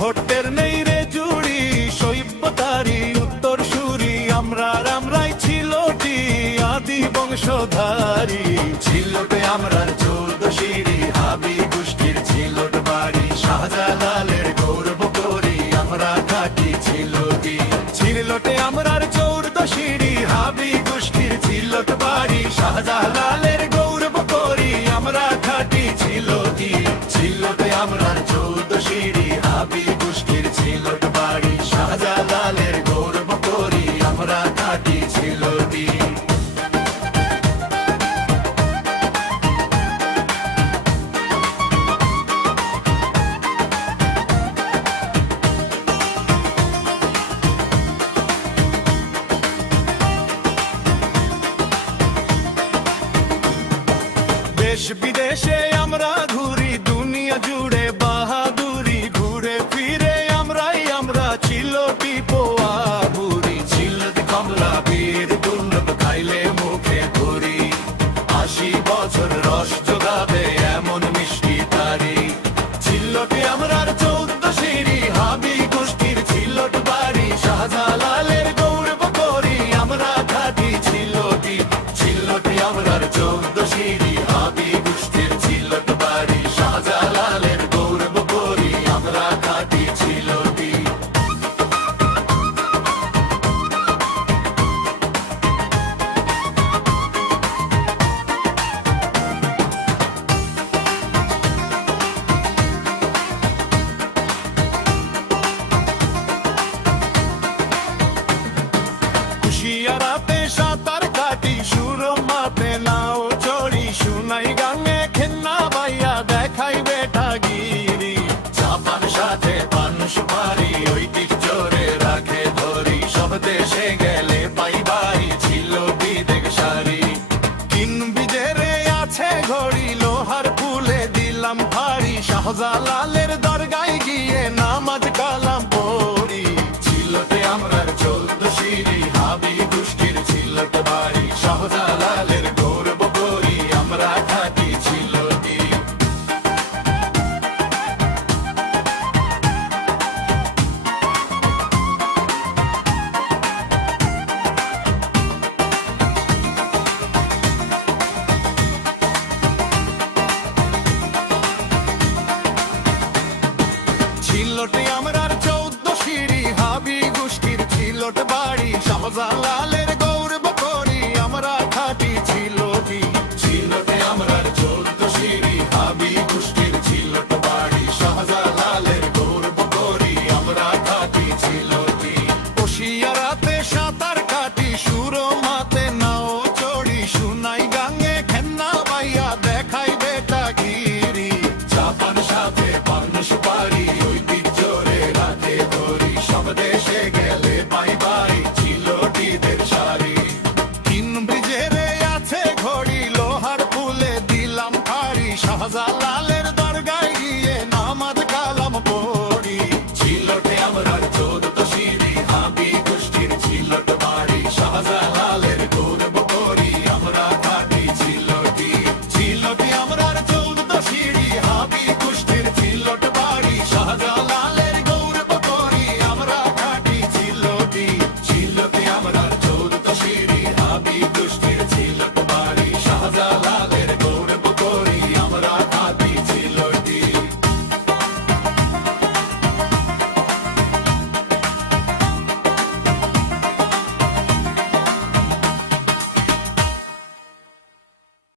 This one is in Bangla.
ঘটের নেই রে জুড়ি, সভ্যতারি উত্তর সুরি, আমরাই ছিলটি আদি বংশধারী। ছিলটে আমরার 14 সিঁড়ি, হাবি গোষ্ঠীর ছিলট বাড়ি, শাহজালালের গৌরব করি আমরা খাটি ছিলটি। ছিলটে আমরার 14 সিঁড়ি, হাবি গোষ্ঠীর ছিলট বাড়ি, শাহজালালের গৌরব করি আমরা খাটি ছিলটি। ছিলটে আমরার 14 সিঁড়ি, হাবি গোষ্ঠীর ছিলট বাড়ি, শাহজালালের গৌরব করি আমরা খাটি ছিলটি। দেশ বিদেশে আমরা ঘুরি, দুনিয়া জুড়ে বাহাদুরি, ঘুরে ফিরে আমরা ছিলটি পোয়া বুড়ি। ছিলটি কমলা বীর দুর্লভ, খাইলে মুখে ধরি, 80 বছর রস যোগাবে এমন মিষ্টি তারি। ছিলটি আমরার 14 সিঁড়ি, হাবি গোষ্ঠীর ছিলট বাড়ি, শাহজালালের গৌরব করি আমরা খাটি ছিলটি। ছিলটি আমরার 14 সিঁড়ি, হাবি গোষ্ঠীর ছিলট বাড়ি, শাহজালালের গৌরব করি আমরা খাটি ছিলটি। কুশিয়ারাতে সাঁতার কাটি, সুরমাতে নাও চড়ি, সুনাই গাঙে খেন্না বাইয়া দেখাই বেটা গিরি। চাপান সাথে পান সুপারি, ঐতিহ্যরে রাখে ধরি, সব দেশে গেলে পাই বাই ছিলটি দেখ সারি। কিন বিজেরে আছে ঘড়ি, লোহার ফুলে দিলাম ভারী, শাহজালালের দরগায় গিয়ে নামাজ কালাম পড়ি। ছিলটে আমরার 14 সিঁড়ি, হাবি গোষ্ঠীর ছিলট বাড়ি, শাহজালালের গৌরব করি আমরা খাটি ছিলটি। ছিলটে আমরার 14 সিঁড়ি, হাবি গোষ্ঠীর ছিলট বাড়ি, শাহজালালের গৌরব করি আমরা খাটি ছিলটি। ছিলটে আমরার 14 সিঁড়ি, হাবি গোষ্ঠীর ছিলট বাড়ি, শাহজালালের গৌরব করি আমরা খাটি ছিলটি। কুশিয়ারাতে সাঁতার কাটি, সুরমাতে নাও চড়ি, সুনাই গাঙে খেন্না বাইয়া দেখাই বেটা গিরি। চাপান সাথে পান সুপারি, ঐতিহ্যরে রাখে ধরি, সব দেশে গেলে পাই বাই ছিলটিদের সারি। তিন ব্রিজেরে আছে ঘড়ি, লোহার ফুলে দিলাম ভারী, শাহজালালে